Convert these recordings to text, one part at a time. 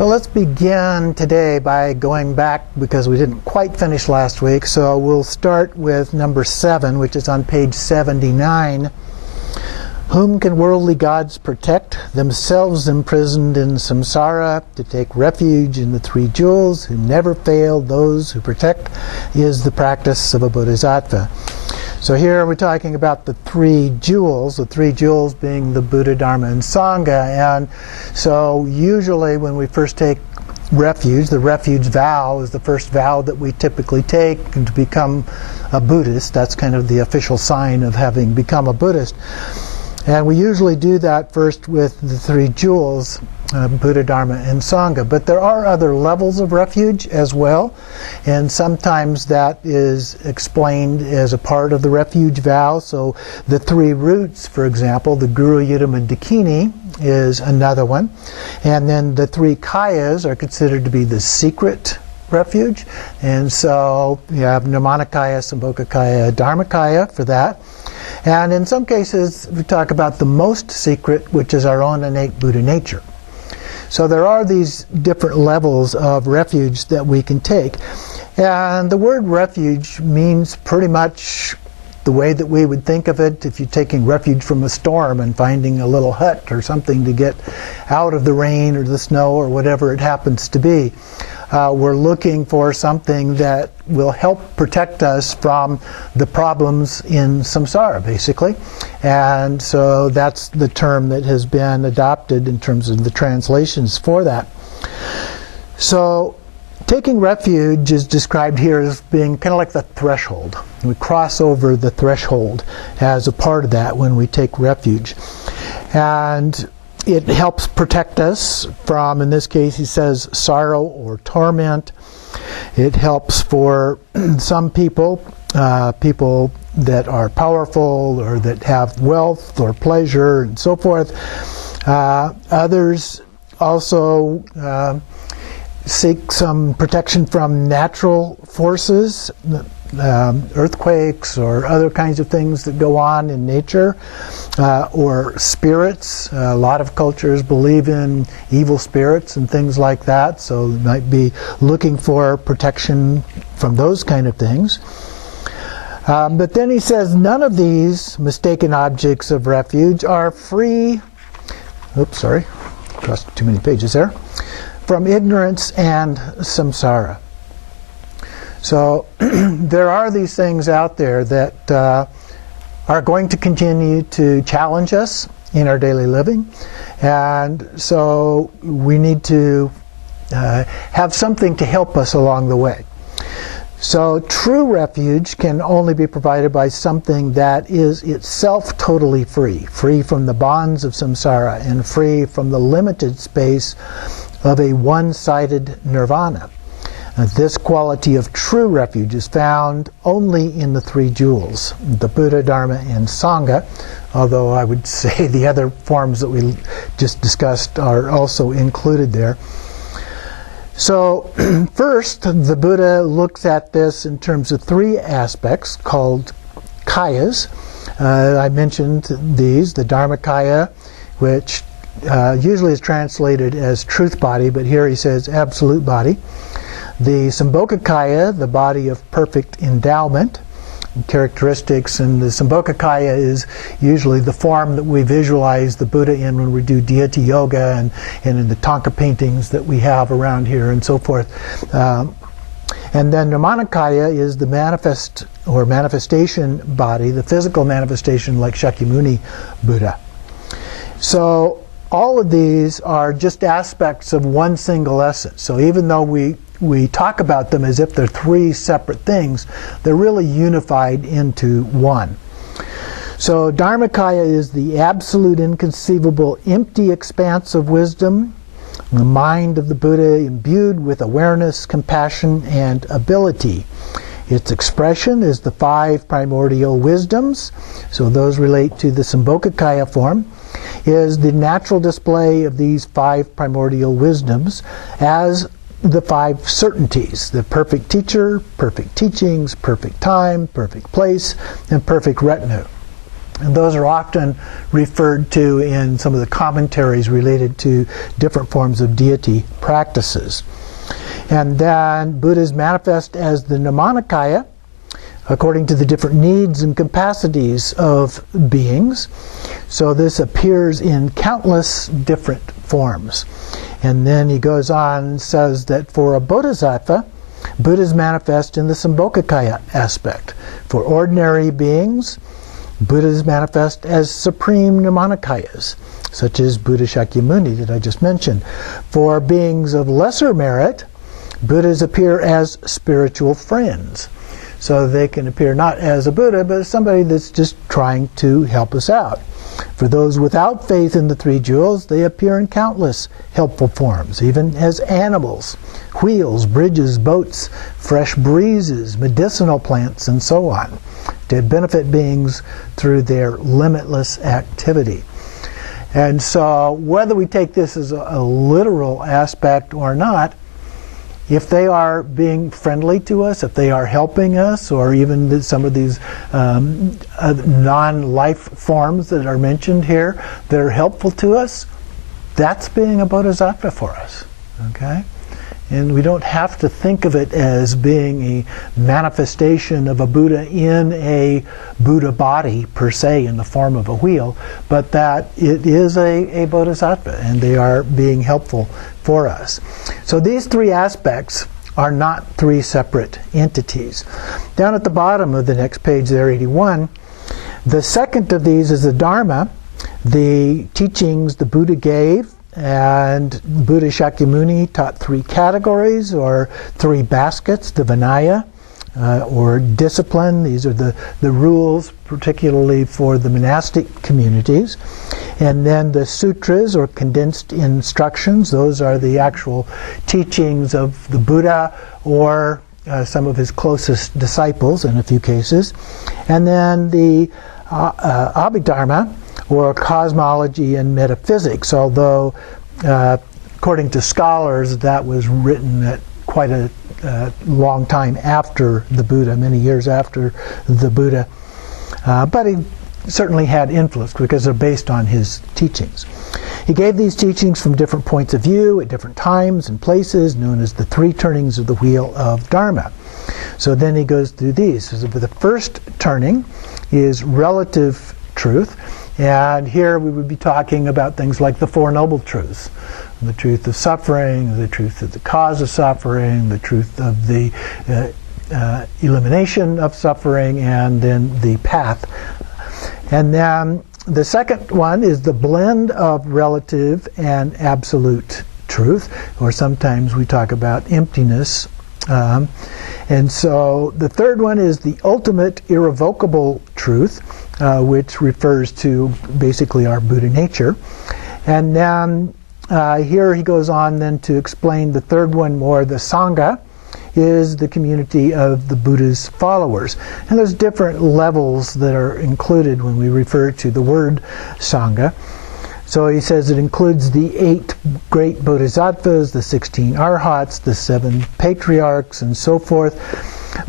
So let's begin today by going back, because we didn't quite finish last week. So we'll start with number 7, which is on page 79. Whom can worldly gods protect? Themselves imprisoned in samsara, to take refuge in the three jewels, who never fail, those who protect, is the practice of a bodhisattva. So here we're talking about the three jewels being the Buddha, Dharma, and Sangha. And so usually when we first take refuge, the refuge vow is the first vow that we typically take to become a Buddhist. That's kind of the official sign of having become a Buddhist. And we usually do that first with the three jewels, Buddha, Dharma, and Sangha. But there are other levels of refuge as well, and sometimes that is explained as a part of the refuge vow. So the three roots, for example, the Guru, Yudama, Dakini is another one. And then the three kayas are considered to be the secret refuge. And so you have Nirmanakaya, Sambhogakaya, Dharmakaya for that. And in some cases, we talk about the most secret, which is our own innate Buddha nature. So there are these different levels of refuge that we can take. And the word refuge means pretty much the way that we would think of it if you're taking refuge from a storm and finding a little hut or something to get out of the rain or the snow or whatever it happens to be. We're looking for something that will help protect us from the problems in samsara, basically. And so that's the term that has been adopted in terms of the translations for that. So taking refuge is described here as being kind of like the threshold. We cross over the threshold as a part of that when we take refuge. And it helps protect us from, in this case, he says, sorrow or torment. It helps for some people, people that are powerful or that have wealth or pleasure and so forth. Others also seek some protection from natural forces, earthquakes or other kinds of things that go on in nature, or spirits. A lot of cultures believe in evil spirits and things like that, so they might be looking for protection from those kind of things. But then he says none of these mistaken objects of refuge are free, crossed too many pages there, from ignorance and samsara. So there are these things out there that are going to continue to challenge us in our daily living. And so we need to have something to help us along the way. So true refuge can only be provided by something that is itself totally free, free from the bonds of samsara and free from the limited space of a one-sided nirvana. This quality of true refuge is found only in the three jewels, the Buddha, Dharma, and Sangha, although I would say the other forms that we just discussed are also included there. So first, the Buddha looks at this in terms of three aspects called kayas. I mentioned these, the Dharmakaya, which usually is translated as truth body, but here he says absolute body. The Sambhogakaya, the body of perfect endowment, characteristics, and the Sambhogakaya is usually the form that we visualize the Buddha in when we do deity yoga and in the Thangka paintings that we have around here and so forth. And then Nirmanakaya is the manifest or manifestation body, the physical manifestation like Shakyamuni Buddha. So all of these are just aspects of one single essence. So even though we talk about them as if they're three separate things, they're really unified into one. So Dharmakaya is the absolute, inconceivable, empty expanse of wisdom, the mind of the Buddha imbued with awareness, compassion, and ability. Its expression is the 5 primordial wisdoms, so those relate to the Sambhogakaya form, is the natural display of these 5 primordial wisdoms as the 5 certainties: the perfect teacher, perfect teachings, perfect time, perfect place, and perfect retinue. And those are often referred to in some of the commentaries related to different forms of deity practices. And then Buddha is manifest as the Dharmakaya, according to the different needs and capacities of beings. So this appears in countless different forms. And then he goes on and says that for a Bodhisattva, Buddha is manifest in the Sambhogakaya aspect. For ordinary beings, Buddha is manifest as supreme Dharmakayas, such as Buddha Shakyamuni that I just mentioned. For beings of lesser merit, Buddhas appear as spiritual friends. So they can appear not as a Buddha, but as somebody that's just trying to help us out. For those without faith in the three jewels, they appear in countless helpful forms, even as animals, wheels, bridges, boats, fresh breezes, medicinal plants, and so on, to benefit beings through their limitless activity. And so whether we take this as a literal aspect or not, if they are being friendly to us, if they are helping us, or even some of these non-life forms that are mentioned here that are helpful to us, that's being a bodhisattva for us. Okay? And we don't have to think of it as being a manifestation of a Buddha in a Buddha body per se in the form of a wheel, but that it is a bodhisattva and they are being helpful for us. So these three aspects are not three separate entities. Down at the bottom of the next page there, 81, the second of these is the Dharma, the teachings the Buddha gave. And Buddha Shakyamuni taught three categories or three baskets, the Vinaya or discipline. These are the rules, particularly for the monastic communities. And then the sutras or condensed instructions. Those are the actual teachings of the Buddha or some of his closest disciples in a few cases. And then the Abhidharma, or cosmology and metaphysics, although according to scholars that was written at quite a long time after the Buddha, many years after the Buddha. But he certainly had influence because they're based on his teachings. He gave these teachings from different points of view at different times and places, known as the three turnings of the wheel of Dharma. So then he goes through these. So the first turning is relative truth. And here we would be talking about things like the Four Noble Truths. The truth of suffering, the truth of the cause of suffering, the truth of the elimination of suffering, and then the path. And then the second one is the blend of relative and absolute truth, or sometimes we talk about emptiness. And so the third one is the ultimate irrevocable truth, which refers to basically our Buddha nature. And then here he goes on then to explain the third one more. The Sangha is the community of the Buddha's followers. And there's different levels that are included when we refer to the word Sangha. So he says it includes the 8 great bodhisattvas, the 16 arhats, the 7 patriarchs, and so forth.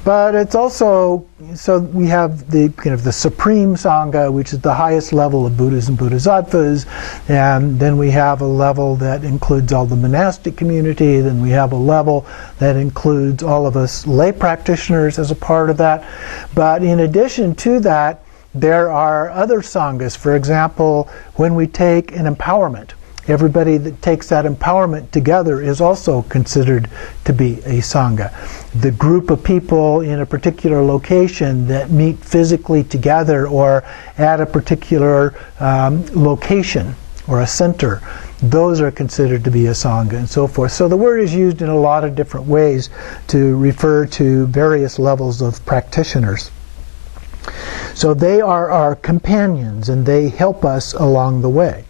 But it's also, so we have the kind of the supreme Sangha, which is the highest level of Buddhas and Bodhisattvas, and then we have a level that includes all the monastic community, then we have a level that includes all of us lay practitioners as a part of that. But in addition to that, there are other sanghas. For example, when we take an empowerment, everybody that takes that empowerment together is also considered to be a sangha. The group of people in a particular location that meet physically together or at a particular location or a center, those are considered to be a sangha and so forth. So the word is used in a lot of different ways to refer to various levels of practitioners. So they are our companions and they help us along the way.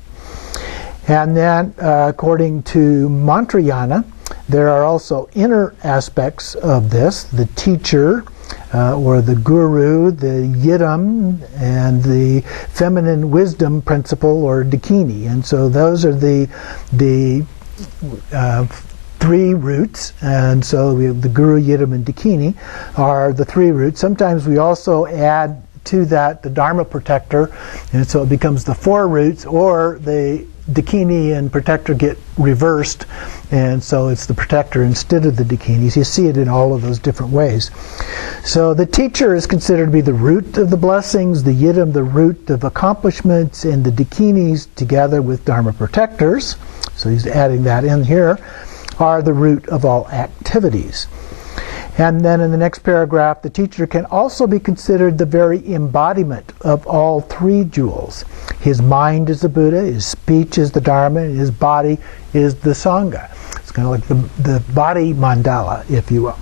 And then, according to Mantrayana, there are also inner aspects of this, the teacher or the guru, the yidam, and the feminine wisdom principle or dakini. And so those are the 3 roots. And so we have the guru, yidam, and dakini are the 3 roots. Sometimes we also add to that the Dharma protector, and so it becomes the four roots, or the dakini and protector get reversed, and so it's the protector instead of the dakinis. You see it in all of those different ways. So the teacher is considered to be the root of the blessings, the yidam the root of accomplishments, and the dakinis together with Dharma protectors, so he's adding that in here, are the root of all activities. And then in the next paragraph, the teacher can also be considered the very embodiment of all three jewels. His mind is the Buddha, his speech is the Dharma, and his body is the Sangha. It's kind of like the body mandala, if you will.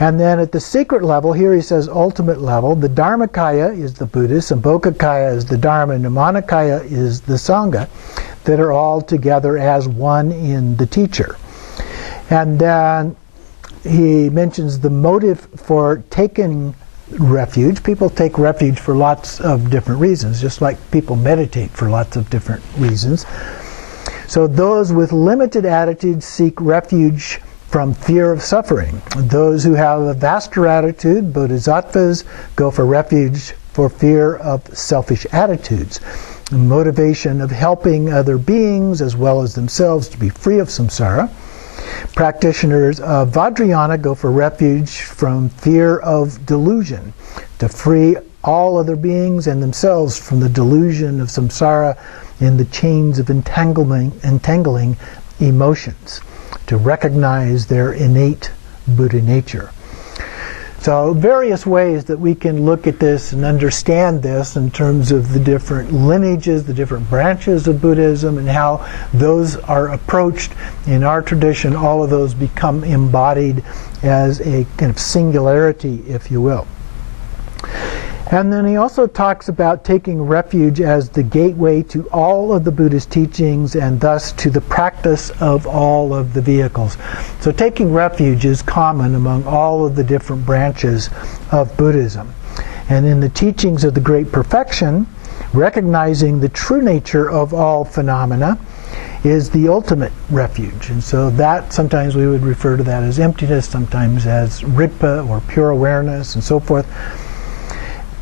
And then at the secret level, here he says ultimate level, the Dharmakaya is the Buddha, Sambhogakaya is the Dharma, and Nimanakaya is the Sangha, that are all together as one in the teacher. And then he mentions the motive for taking refuge. People take refuge for lots of different reasons, just like people meditate for lots of different reasons. So those with limited attitudes seek refuge from fear of suffering. Those who have a vaster attitude, bodhisattvas, go for refuge for fear of selfish attitudes. The motivation of helping other beings as well as themselves to be free of samsara. Practitioners of Vajrayana go for refuge from fear of delusion, to free all other beings and themselves from the delusion of samsara in the chains of entangling emotions, to recognize their innate Buddha nature. So various ways that we can look at this and understand this in terms of the different lineages, the different branches of Buddhism, and how those are approached in our tradition. All of those become embodied as a kind of singularity, if you will. And then he also talks about taking refuge as the gateway to all of the Buddhist teachings and thus to the practice of all of the vehicles. So taking refuge is common among all of the different branches of Buddhism. And in the teachings of the Great Perfection, recognizing the true nature of all phenomena is the ultimate refuge. And so that, sometimes we would refer to that as emptiness, sometimes as rigpa or pure awareness and so forth.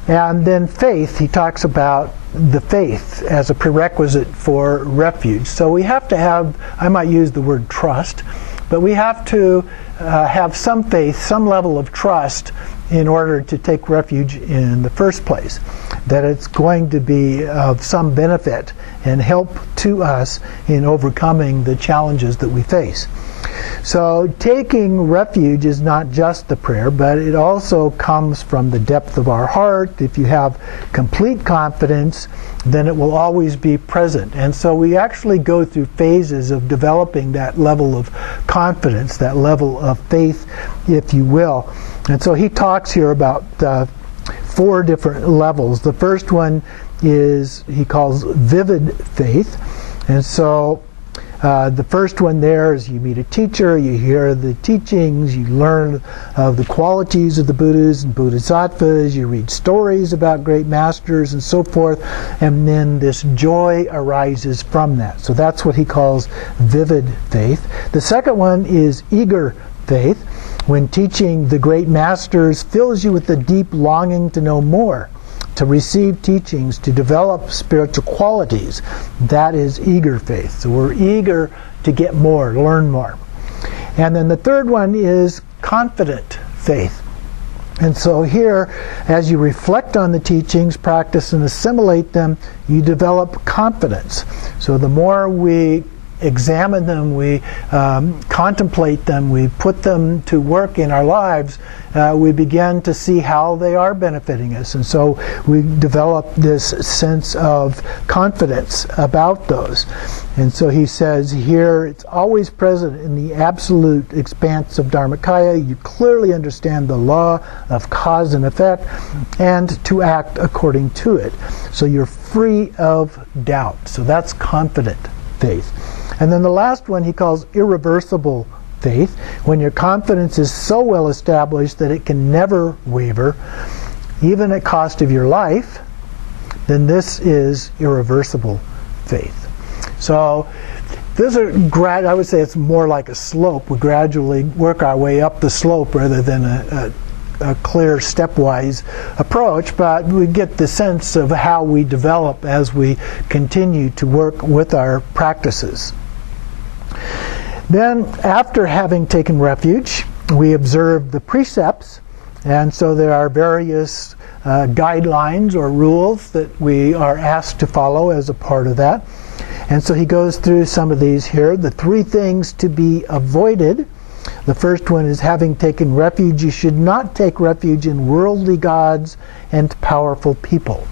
And then faith, he talks about the faith as a prerequisite for refuge. So we have to have, I might use the word trust, but we have to have some faith, some level of trust in order to take refuge in the first place. That it's going to be of some benefit and help to us in overcoming the challenges that we face. So taking refuge is not just the prayer, but it also comes from the depth of our heart. If you have complete confidence, then it will always be present. And so we actually go through phases of developing that level of confidence, that level of faith, if you will. And so he talks here about 4 different levels. The first one is, he calls vivid faith. And so the first one there is you meet a teacher, you hear the teachings, you learn of the qualities of the Buddhas and Bodhisattvas, you read stories about great masters and so forth, and then this joy arises from that. So that's what he calls vivid faith. The second one is eager faith, when teaching the great masters fills you with a deep longing to know more, to receive teachings, to develop spiritual qualities. That is eager faith. So we're eager to get more, learn more. And then the third one is confident faith. And so here, as you reflect on the teachings, practice and assimilate them, you develop confidence. So the more we examine them, we contemplate them, we put them to work in our lives, we begin to see how they are benefiting us. And so we develop this sense of confidence about those. And so he says here, it's always present in the absolute expanse of Dharmakaya. You clearly understand the law of cause and effect and to act according to it. So you're free of doubt. So that's confident faith. And then the last one he calls irreversible faith, when your confidence is so well established that it can never waver, even at cost of your life, then this is irreversible faith. So these are, I would say it's more like a slope. We gradually work our way up the slope rather than a clear stepwise approach, but we get the sense of how we develop as we continue to work with our practices. Then, after having taken refuge, we observe the precepts, and so there are various guidelines or rules that we are asked to follow as a part of that. And so he goes through some of these here. The 3 things to be avoided. The first one is, having taken refuge, you should not take refuge in worldly gods and powerful people.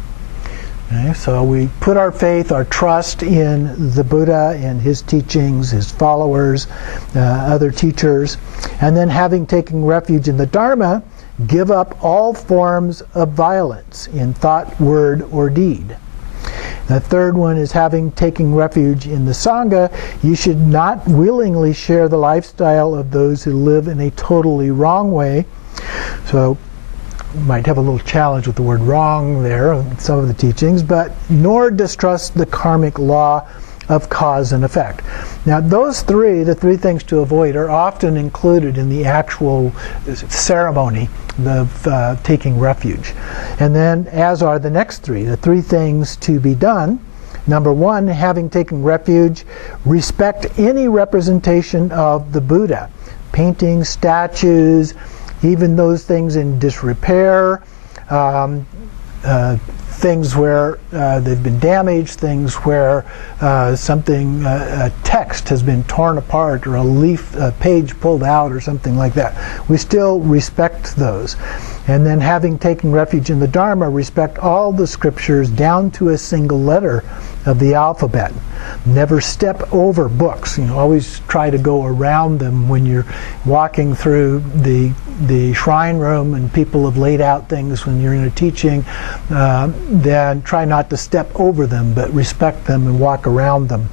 Okay, so we put our faith, our trust in the Buddha and his teachings, his followers, other teachers. And then, having taken refuge in the Dharma, give up all forms of violence in thought, word, or deed. The third one is, having taken refuge in the Sangha, you should not willingly share the lifestyle of those who live in a totally wrong way. So, you might have a little challenge with the word wrong there in some of the teachings, but nor distrust the karmic law of cause and effect. Now, those 3, the 3 things to avoid, are often included in the actual ceremony of taking refuge. And then, as are the next 3, the 3 things to be done. Number 1, having taken refuge, respect any representation of the Buddha. Paintings, statues, even those things in disrepair, things where they've been damaged, things where a text has been torn apart, or a page pulled out, or something like that. We still respect those. And then, having taken refuge in the Dharma, respect all the scriptures down to a single letter of the alphabet. Never step over books. Always try to go around them when you're walking through the shrine room and people have laid out things when you're in a teaching. Then try not to step over them, but respect them and walk around them.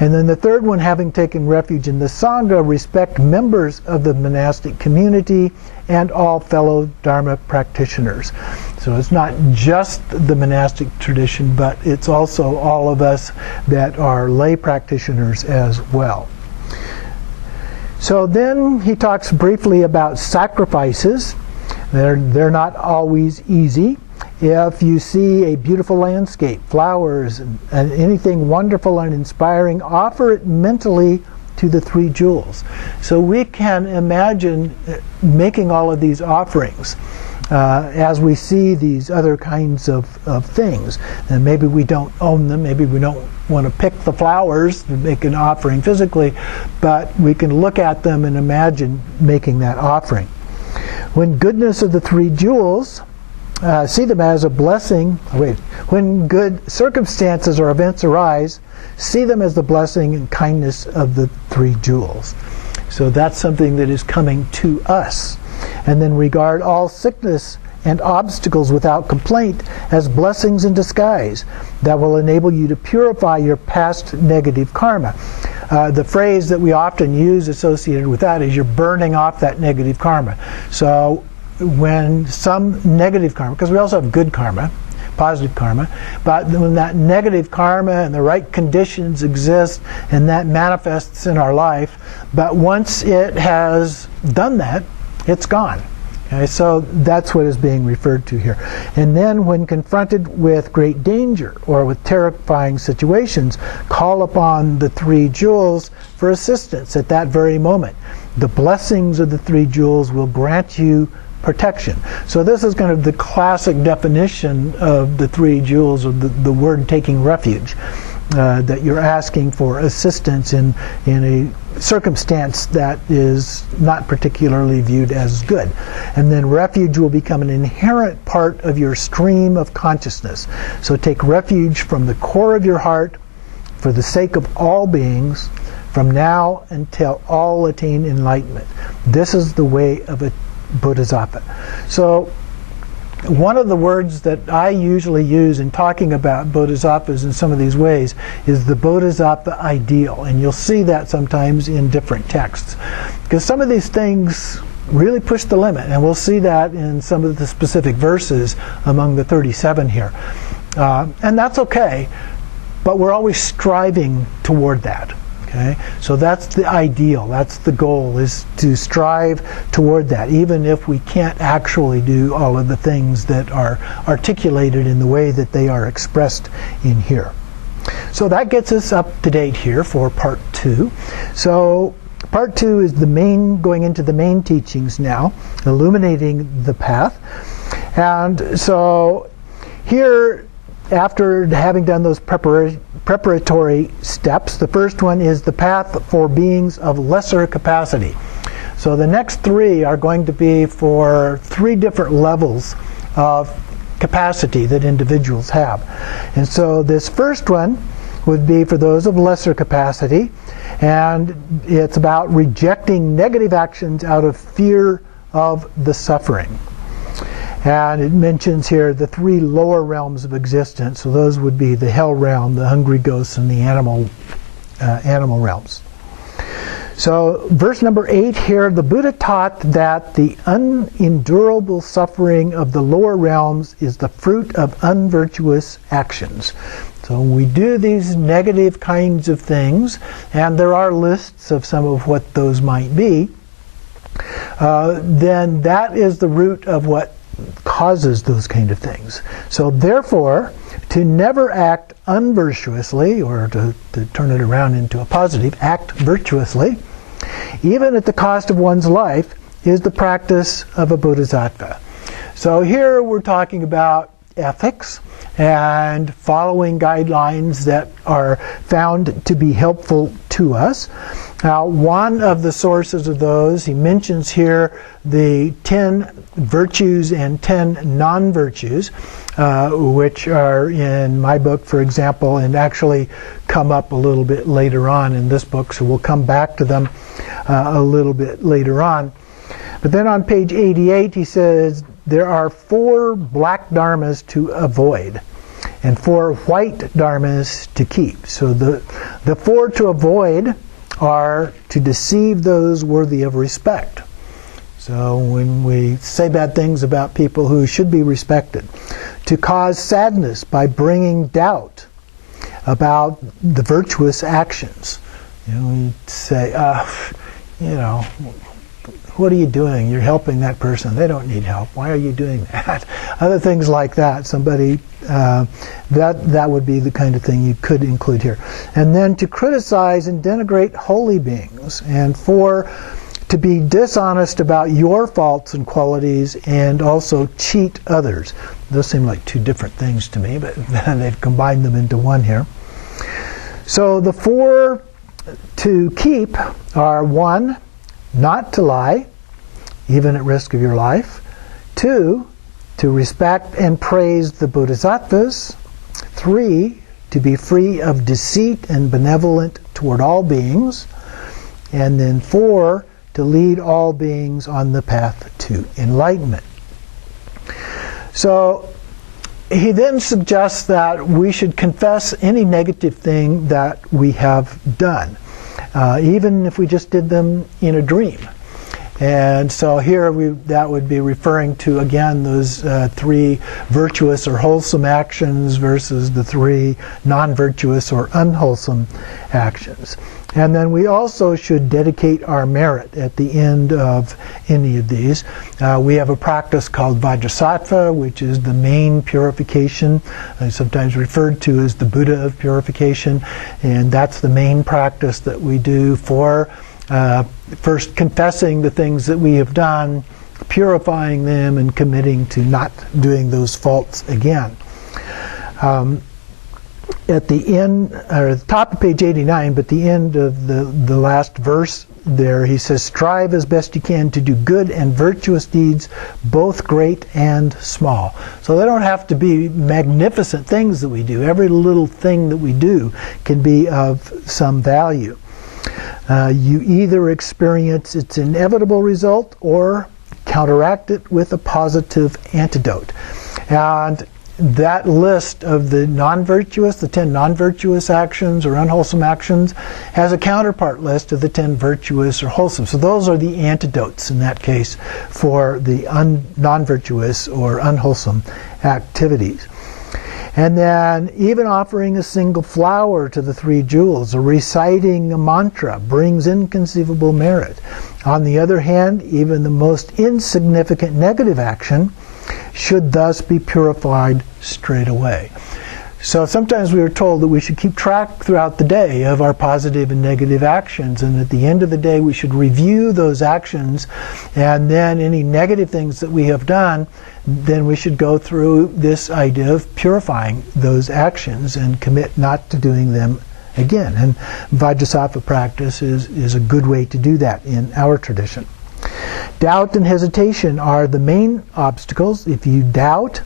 And then the third one, having taken refuge in the Sangha, respect members of the monastic community and all fellow Dharma practitioners. So it's not just the monastic tradition, but it's also all of us that are lay practitioners as well. So then he talks briefly about sacrifices. They're not always easy. If you see a beautiful landscape, flowers, and anything wonderful and inspiring, offer it mentally to the 3 jewels. So we can imagine making all of these offerings as we see these other kinds of things. And maybe we don't own them, maybe we don't want to pick the flowers to make an offering physically, but we can look at them and imagine making that offering. When goodness of the 3 jewels, see them as a blessing. When good circumstances or events arise, see them as the blessing and kindness of the 3 jewels. So that's something that is coming to us. And then regard all sickness and obstacles without complaint as blessings in disguise that will enable you to purify your past negative karma. The phrase that we often use associated with that is, you're burning off that negative karma. So when some negative karma, because we also have good karma, positive karma, but when that negative karma and the right conditions exist and that manifests in our life, but once it has done that, it's gone. Okay, so that's what is being referred to here. And then when confronted with great danger or with terrifying situations, call upon the 3 jewels for assistance at that very moment. The blessings of the 3 jewels will grant you protection. So this is kind of the classic definition of the 3 jewels, of the word taking refuge. That you're asking for assistance in a circumstance that is not particularly viewed as good. And then refuge will become an inherent part of your stream of consciousness. So take refuge from the core of your heart for the sake of all beings from now until all attain enlightenment. This is the way of a Bodhisattva. So one of the words that I usually use in talking about bodhisattvas in some of these ways is the bodhisattva ideal. And you'll see that sometimes in different texts. Because some of these things really push the limit. And we'll see that in some of the specific verses among the 37 here. And that's okay. But we're always striving toward that. Okay, so that's the ideal, that's the goal, is to strive toward that, even if we can't actually do all of the things that are articulated in the way that they are expressed in here. So that gets us up to date here for part 2. So part 2 is going into the main teachings now, illuminating the path. And so here, after having done those preparatory steps, the first one is the path for beings of lesser capacity. So the next 3 are going to be for 3 different levels of capacity that individuals have. And so this first one would be for those of lesser capacity, and it's about rejecting negative actions out of fear of the suffering. And it mentions here the 3 lower realms of existence. So those would be the hell realm, the hungry ghosts, and the animal realms. So verse number 8 here, the Buddha taught that the unendurable suffering of the lower realms is the fruit of unvirtuous actions. So when we do these negative kinds of things, and there are lists of some of what those might be, then that is the root of what causes those kind of things. So therefore, to never act unvirtuously, or to turn it around into a positive, act virtuously, even at the cost of one's life, is the practice of a bodhisattva. So here we're talking about ethics and following guidelines that are found to be helpful to us. Now, one of the sources of those, he mentions here the 10 virtues and 10 non-virtues, which are in my book, for example, and actually come up a little bit later on in this book, so we'll come back to them a little bit later on. But then on page 88, he says there are 4 black dharmas to avoid and 4 white dharmas to keep. So the 4 to avoid are to deceive those worthy of respect. So when we say bad things about people who should be respected, to cause sadness by bringing doubt about the virtuous actions. We say, what are you doing? You're helping that person. They don't need help. Why are you doing that? Other things like that. Somebody, that would be the kind of thing you could include here. And then to criticize and denigrate holy beings. And 4, to be dishonest about your faults and qualities, and also cheat others. Those seem like 2 different things to me, but they've combined them into one here. So the 4 to keep are 1, not to lie, even at risk of your life. 2, to respect and praise the bodhisattvas. 3, to be free of deceit and benevolent toward all beings. And then 4, to lead all beings on the path to enlightenment. So he then suggests that we should confess any negative thing that we have done, even if we just did them in a dream. And so here that would be referring to, again, those 3 virtuous or wholesome actions versus the 3 non-virtuous or unwholesome actions. And then we also should dedicate our merit at the end of any of these. We have a practice called Bodhisattva, which is the main purification, sometimes referred to as the Buddha of purification. And that's the main practice that we do for first confessing the things that we have done, purifying them, and committing to not doing those faults again. At the end, or at the top of page 89, but the end of the last verse there, he says, strive as best you can to do good and virtuous deeds, both great and small. So they don't have to be magnificent things that we do. Every little thing that we do can be of some value. You either experience its inevitable result or counteract it with a positive antidote. And that list of the non-virtuous, the 10 non-virtuous actions or unwholesome actions, has a counterpart list of the 10 virtuous or wholesome. So those are the antidotes in that case for the non-virtuous or unwholesome activities. And then even offering a single flower to the three jewels or reciting a mantra brings inconceivable merit. On the other hand, even the most insignificant negative action should thus be purified straight away. So sometimes we are told that we should keep track throughout the day of our positive and negative actions, and at the end of the day we should review those actions, and then any negative things that we have done, then we should go through this idea of purifying those actions and commit not to doing them again. And Bodhisattva practice is a good way to do that in our tradition. Doubt and hesitation are the main obstacles. If you doubt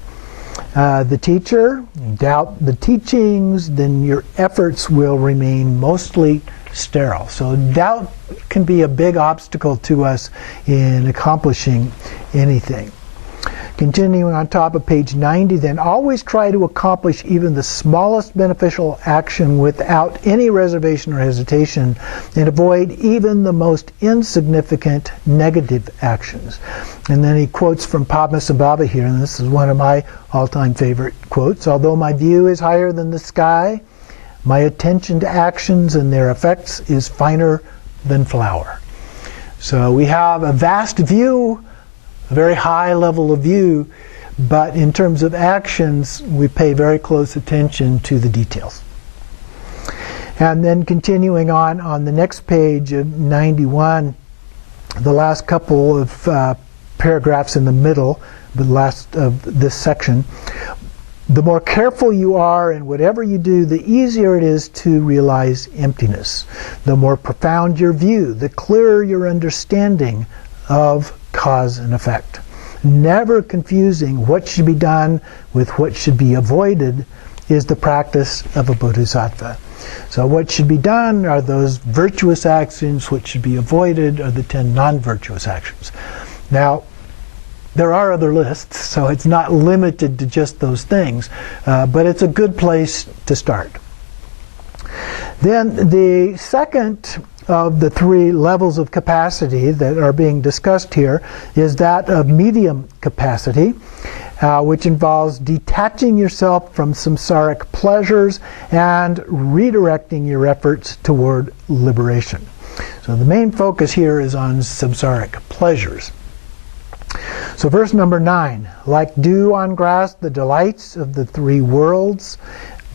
the teacher, doubt the teachings, then your efforts will remain mostly sterile. So doubt can be a big obstacle to us in accomplishing anything. Continuing on top of page 90, then always try to accomplish even the smallest beneficial action without any reservation or hesitation, and avoid even the most insignificant negative actions. And then he quotes from Padmasambhava here, and this is one of my all-time favorite quotes. Although my view is higher than the sky, my attention to actions and their effects is finer than flower. So we have a vast view, a very high level of view, but in terms of actions, we pay very close attention to the details. And then continuing on the next page of 91, the last couple of paragraphs in the middle, the last of this section, the more careful you are in whatever you do, the easier it is to realize emptiness. The more profound your view, the clearer your understanding of cause and effect. Never confusing what should be done with what should be avoided is the practice of a bodhisattva. So what should be done are those virtuous actions, what should be avoided are the 10 non-virtuous actions. Now, there are other lists, so it's not limited to just those things, but it's a good place to start. Then the second of the three levels of capacity that are being discussed here is that of medium capacity, which involves detaching yourself from samsaric pleasures and redirecting your efforts toward liberation. So the main focus here is on samsaric pleasures. So verse number 9, like dew on grass, the delights of the three worlds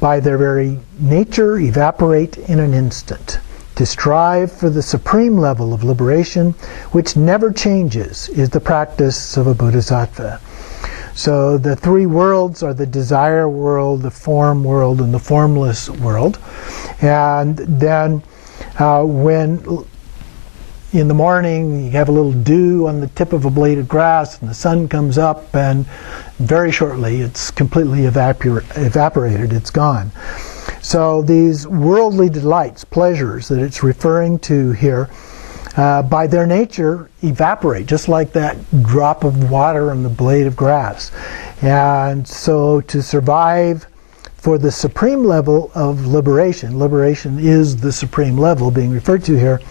by their very nature evaporate in an instant. To strive for the supreme level of liberation, which never changes, is the practice of a bodhisattva. So the three worlds are the desire world, the form world, and the formless world. And then when in the morning you have a little dew on the tip of a blade of grass and the sun comes up, and very shortly it's completely evaporated, it's gone. So these worldly delights, pleasures that it's referring to here, by their nature evaporate, just like that drop of water on the blade of grass. And so to survive for the supreme level of liberation, liberation is the supreme level being referred to here,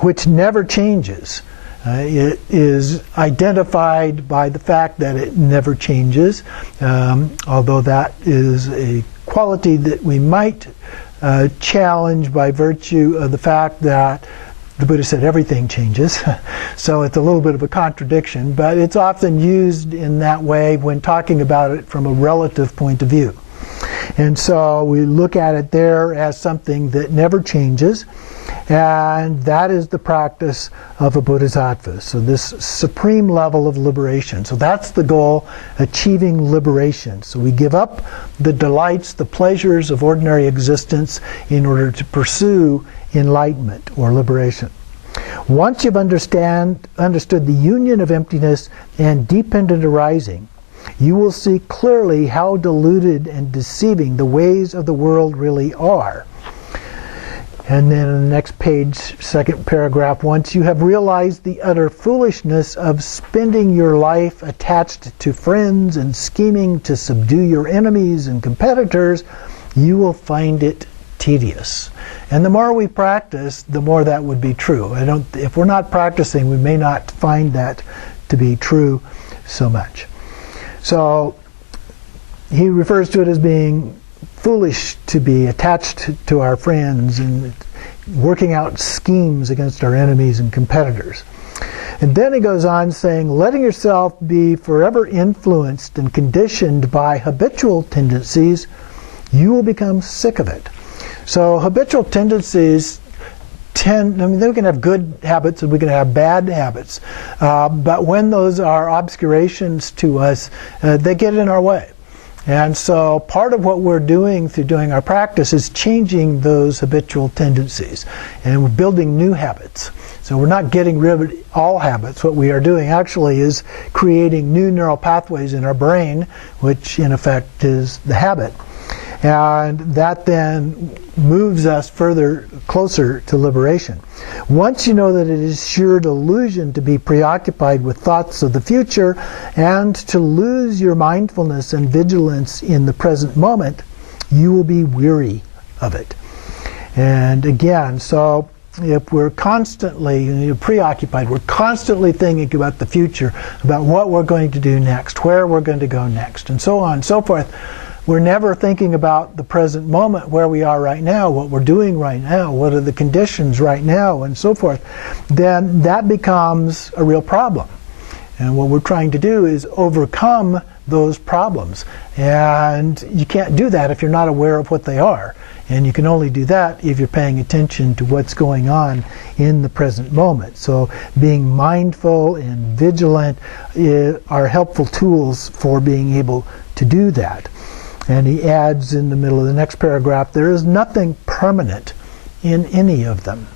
which never changes. It is identified by the fact that it never changes, although that is a quality that we might challenge by virtue of the fact that the Buddha said everything changes. So it's a little bit of a contradiction, but it's often used in that way when talking about it from a relative point of view. And so we look at it there as something that never changes, and that is the practice of a bodhisattva. So this supreme level of liberation. So that's the goal, achieving liberation. So we give up the delights, the pleasures of ordinary existence in order to pursue enlightenment or liberation. Once you've understood the union of emptiness and dependent arising, you will see clearly how deluded and deceiving the ways of the world really are. And then in the next page, second paragraph, once you have realized the utter foolishness of spending your life attached to friends and scheming to subdue your enemies and competitors, you will find it tedious. And the more we practice, the more that would be true. If we're not practicing, we may not find that to be true so much. So he refers to it as being foolish to be attached to our friends and working out schemes against our enemies and competitors. And then he goes on saying, letting yourself be forever influenced and conditioned by habitual tendencies, you will become sick of it. So habitual tendencies we can have good habits and we can have bad habits. But when those are obscurations to us, they get in our way. And so part of what we're doing through doing our practice is changing those habitual tendencies. And we're building new habits. So we're not getting rid of all habits. What we are doing actually is creating new neural pathways in our brain, which in effect is the habit. And that then moves us closer to liberation. Once you know that it is sheer delusion to be preoccupied with thoughts of the future and to lose your mindfulness and vigilance in the present moment, you will be weary of it. And again, so if we're constantly preoccupied, we're constantly thinking about the future, about what we're going to do next, where we're going to go next, and so on and so forth, we're never thinking about the present moment, where we are right now, what we're doing right now, what are the conditions right now, and so forth, then that becomes a real problem. And what we're trying to do is overcome those problems. And you can't do that if you're not aware of what they are. And you can only do that if you're paying attention to what's going on in the present moment. So being mindful and vigilant are helpful tools for being able to do that. And he adds in the middle of the next paragraph, there is nothing permanent in any of them.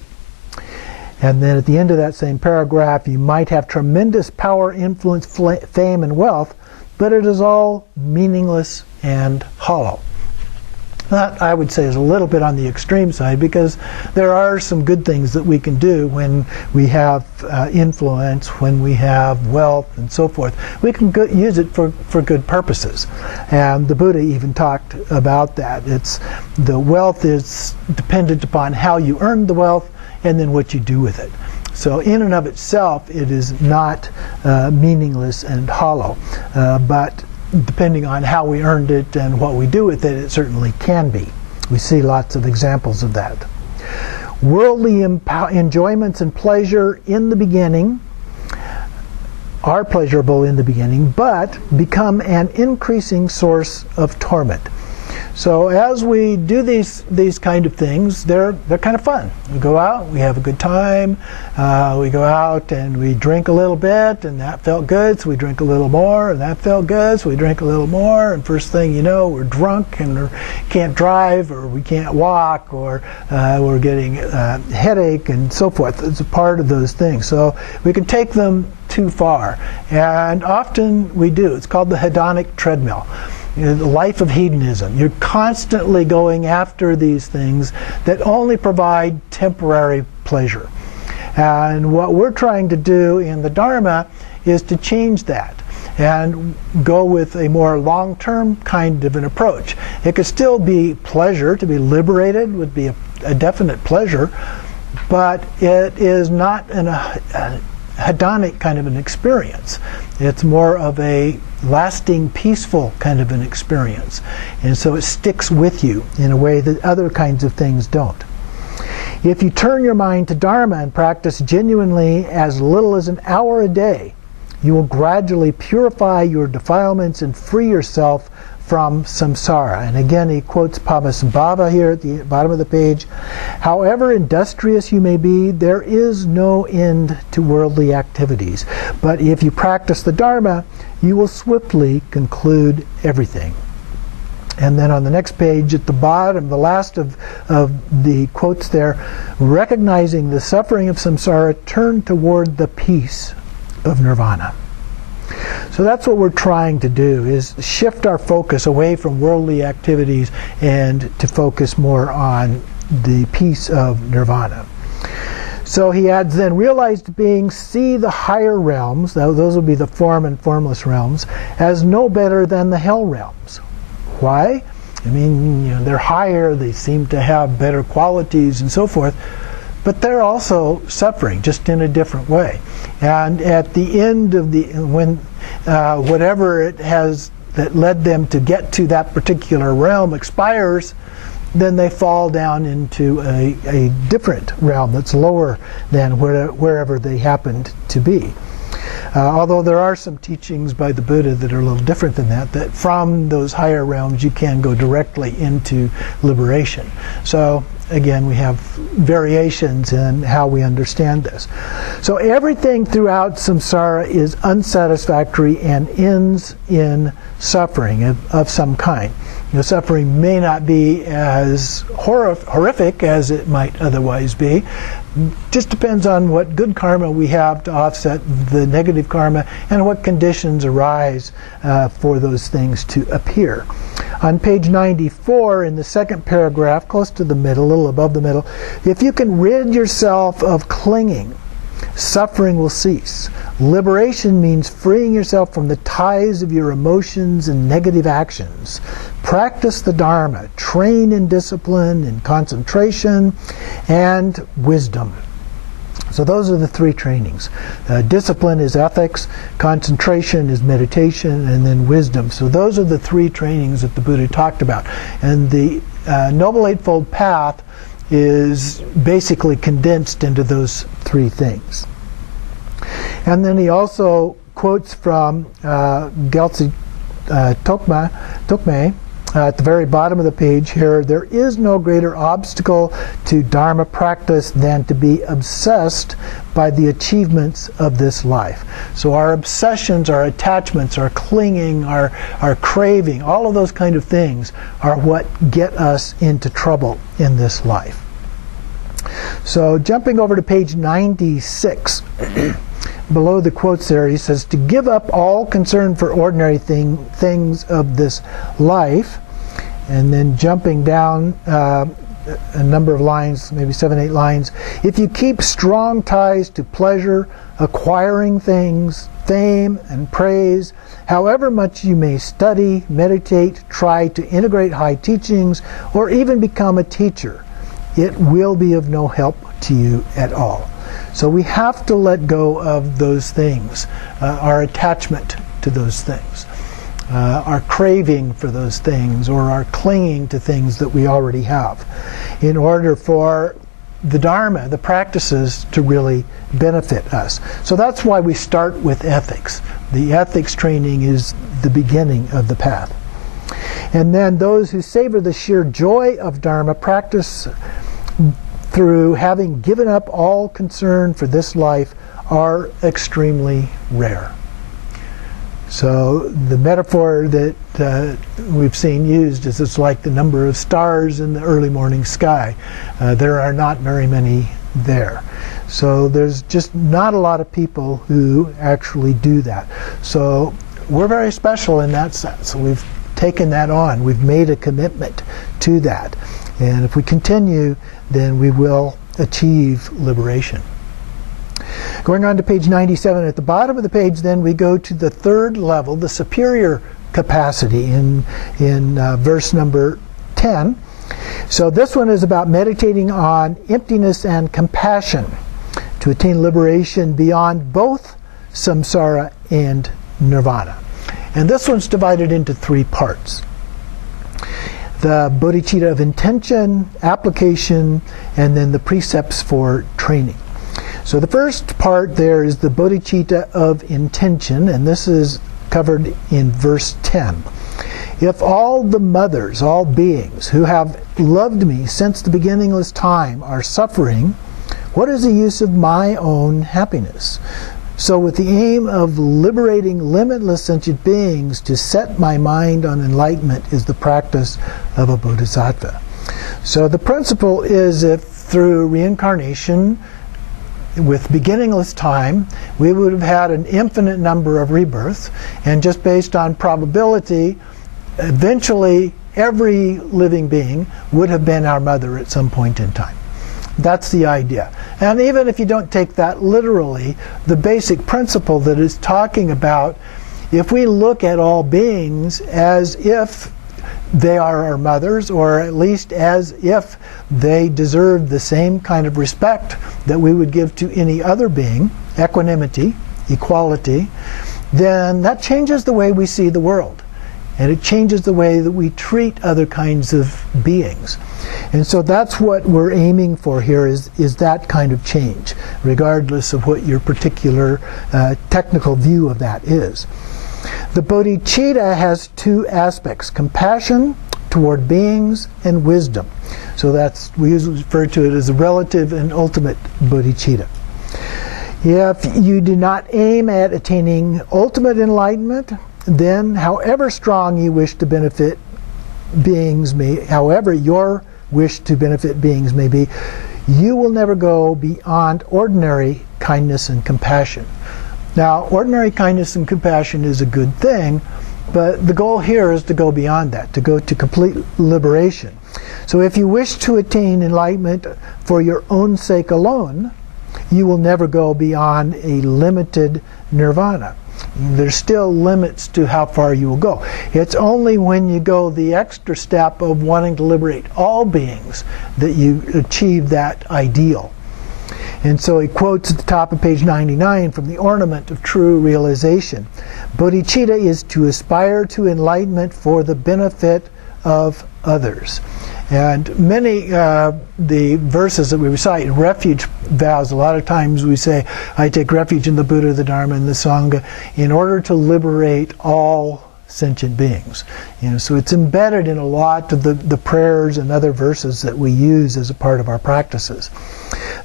And then at the end of that same paragraph, you might have tremendous power, influence, fame, and wealth, but it is all meaningless and hollow. That, I would say, is a little bit on the extreme side, because there are some good things that we can do when we have influence, when we have wealth, and so forth. We can use it for good purposes. And the Buddha even talked about that. The wealth is dependent upon how you earn the wealth and then what you do with it. So in and of itself, it is not meaningless and hollow. But depending on how we earned it and what we do with it, it certainly can be. We see lots of examples of that. Worldly enjoyments and pleasure in the beginning are pleasurable in the beginning, but become an increasing source of torment. So as we do these kind of things, they're kind of fun. We go out, we have a good time. We go out and we drink a little bit, and that felt good, so we drink a little more, and that felt good, so we drink a little more, and first thing you know, we're drunk and we can't drive, or we can't walk, or we're getting a headache, and so forth. It's a part of those things. So we can take them too far, and often we do. It's called the hedonic treadmill. The life of hedonism. You're constantly going after these things that only provide temporary pleasure. And what we're trying to do in the Dharma is to change that and go with a more long-term kind of an approach. It could still be pleasure. To be liberated would be a definite pleasure, but it is not a hedonic kind of an experience. It's more of a lasting, peaceful kind of an experience. And so it sticks with you in a way that other kinds of things don't. If you turn your mind to Dharma and practice genuinely as little as an hour a day, you will gradually purify your defilements and free yourself from samsara. And again, he quotes Padmasambhava here at the bottom of the page. However industrious you may be, there is no end to worldly activities. But if you practice the Dharma, you will swiftly conclude everything. And then on the next page, at the bottom, the last of the quotes there, recognizing the suffering of samsara, turn toward the peace of nirvana. So that's what we're trying to do, is shift our focus away from worldly activities and to focus more on the peace of nirvana. So he adds then, realized beings see the higher realms, those will be the form and formless realms, as no better than the hell realms. Why? I mean, they're higher, they seem to have better qualities and so forth, but they're also suffering, just in a different way. And at the end of whatever it has that led them to get to that particular realm expires, then they fall down into a different realm that's lower than wherever they happened to be. Although there are some teachings by the Buddha that are a little different than that, that from those higher realms you can go directly into liberation. So again, we have variations in how we understand this. So everything throughout samsara is unsatisfactory and ends in suffering of some kind. Suffering may not be as horrific as it might otherwise be. Just depends on what good karma we have to offset the negative karma and what conditions arise for those things to appear. On page 94, in the second paragraph, close to the middle, a little above the middle, if you can rid yourself of clinging, suffering will cease. Liberation means freeing yourself from the ties of your emotions and negative actions. Practice the Dharma. Train in discipline, in concentration, and wisdom. So those are the three trainings. Discipline is ethics, concentration is meditation, and then wisdom. So those are the three trainings that the Buddha talked about. And the Noble Eightfold Path is basically condensed into those three things. And then he also quotes from Gyaltse Tokme at the very bottom of the page here, there is no greater obstacle to Dharma practice than to be obsessed by the achievements of this life. So our obsessions, our attachments, our clinging, our craving, all of those kind of things are what get us into trouble in this life. So jumping over to page 96, below the quotes there, he says, to give up all concern for ordinary things of this life, and then jumping down a number of lines, maybe 7-8 lines, if you keep strong ties to pleasure, acquiring things, fame and praise, however much you may study, meditate, try to integrate high teachings, or even become a teacher, it will be of no help to you at all. So we have to let go of those things, our attachment to those things, our craving for those things, or our clinging to things that we already have, in order for the Dharma, the practices, to really benefit us. So that's why we start with ethics. The ethics training is the beginning of the path. And then those who savor the sheer joy of Dharma practice through having given up all concern for this life are extremely rare. So the metaphor that we've seen used is it's like the number of stars in the early morning sky. There are not very many there. So there's just not a lot of people who actually do that. So we're very special in that sense. We've taken that on. We've made a commitment to that. And if we continue, then we will achieve liberation. Going on to page 97, at the bottom of the page, then we go to the third level, the superior capacity in verse number 10. So this one is about meditating on emptiness and compassion to attain liberation beyond both samsara and nirvana. And this one's divided into three parts. The Bodhichitta of Intention, application, and then the precepts for training. So the first part there is the Bodhichitta of Intention, and this is covered in verse 10. If all the mothers, all beings who have loved me since the beginningless time are suffering, what is the use of my own happiness? So with the aim of liberating limitless sentient beings, to set my mind on enlightenment is the practice of a bodhisattva. So the principle is, if through reincarnation with beginningless time we would have had an infinite number of rebirths, and just based on probability, eventually every living being would have been our mother at some point in time. That's the idea. And even if you don't take that literally, the basic principle that is talking about, if we look at all beings as if they are our mothers, or at least as if they deserve the same kind of respect that we would give to any other being, equanimity, equality, then that changes the way we see the world. and it changes the way that we treat other kinds of beings. And so that's what we're aiming for here is that kind of change, regardless of what your particular technical view of that is. The bodhicitta has two aspects: compassion toward beings and wisdom. So we usually refer to it as a relative and ultimate bodhicitta. If you do not aim at attaining ultimate enlightenment, then however strong you wish to benefit beings however your wish to benefit beings may be, you will never go beyond ordinary kindness and compassion. Now, ordinary kindness and compassion is a good thing, but the goal here is to go beyond that, to go to complete liberation. So if you wish to attain enlightenment for your own sake alone, you will never go beyond a limited nirvana. There's still limits to how far you will go. It's only when you go the extra step of wanting to liberate all beings that you achieve that ideal. And so he quotes at the top of page 99 from the Ornament of True Realization. Bodhicitta is to aspire to enlightenment for the benefit of others. And many the verses that we recite in refuge vows, a lot of times we say, I take refuge in the Buddha, the Dharma, and the Sangha in order to liberate all sentient beings. So it's embedded in a lot of the prayers and other verses that we use as a part of our practices.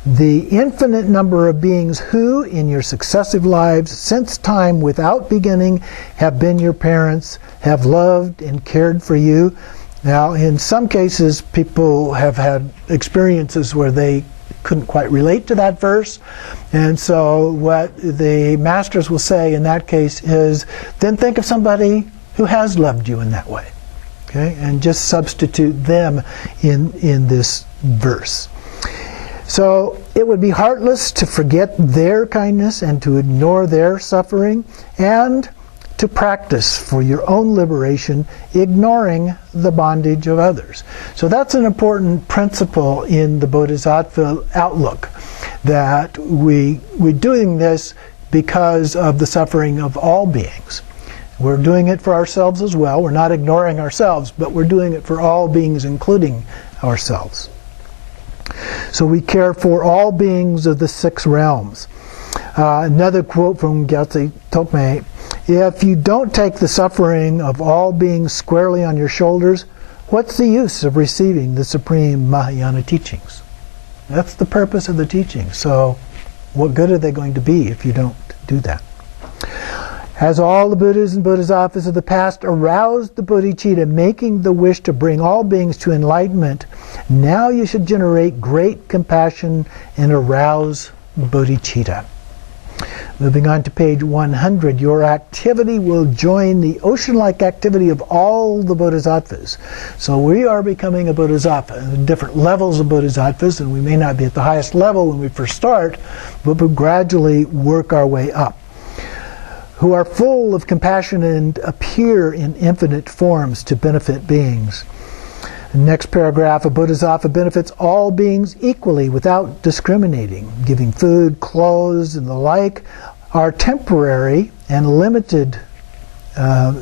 The infinite number of beings who, in your successive lives, since time without beginning, have been your parents, have loved and cared for you. Now, in some cases, people have had experiences where they couldn't quite relate to that verse. And so what the masters will say in that case is, then think of somebody who has loved you in that way. Okay? And just substitute them in this verse. So it would be heartless to forget their kindness and to ignore their suffering, and to practice for your own liberation, ignoring the bondage of others. So that's an important principle in the Bodhisattva outlook, that we're doing this because of the suffering of all beings. We're doing it for ourselves as well. We're not ignoring ourselves, but we're doing it for all beings, including ourselves. So we care for all beings of the six realms. Another quote from Gyatso Tokme: if you don't take the suffering of all beings squarely on your shoulders, what's the use of receiving the supreme Mahayana teachings? That's the purpose of the teaching. So what good are they going to be if you don't do that? As all the Buddhas and Bodhisattvas of the past aroused the bodhicitta, making the wish to bring all beings to enlightenment, now you should generate great compassion and arouse bodhicitta. Moving on to page 100, your activity will join the ocean-like activity of all the bodhisattvas. So we are becoming a bodhisattva, different levels of bodhisattvas, and we may not be at the highest level when we first start, but we'll gradually work our way up. Who are full of compassion and appear in infinite forms to benefit beings. The next paragraph, a bodhisattva benefits all beings equally without discriminating. Giving food, clothes, and the like are temporary and limited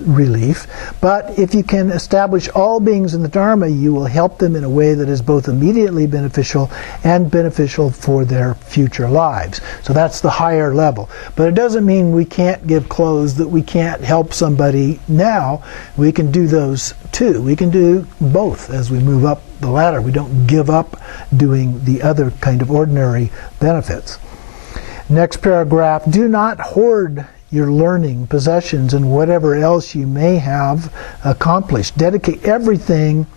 relief, but if you can establish all beings in the Dharma, you will help them in a way that is both immediately beneficial and beneficial for their future lives. So that's the higher level. But it doesn't mean we can't give clothes, that we can't help somebody now. We can do those too. We can do both as we move up the ladder. We don't give up doing the other kind of ordinary benefits. Next paragraph, do not hoard your learning, possessions, and whatever else you may have accomplished. Dedicate everything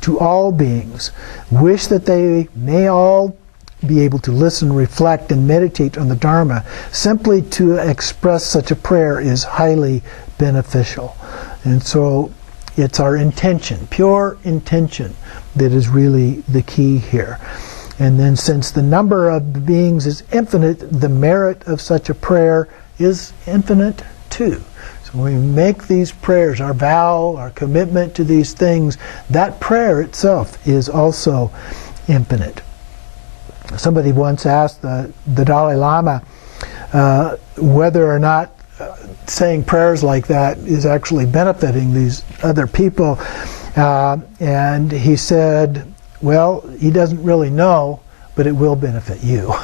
to all beings. Wish that they may all be able to listen, reflect, and meditate on the Dharma. Simply to express such a prayer is highly beneficial. And so it's our intention, pure intention, that is really the key here. And then since the number of beings is infinite, the merit of such a prayer is infinite too. So when we make these prayers, our vow, our commitment to these things, that prayer itself is also infinite. Somebody once asked the Dalai Lama whether or not saying prayers like that is actually benefiting these other people. And he said, well, he doesn't really know, but it will benefit you.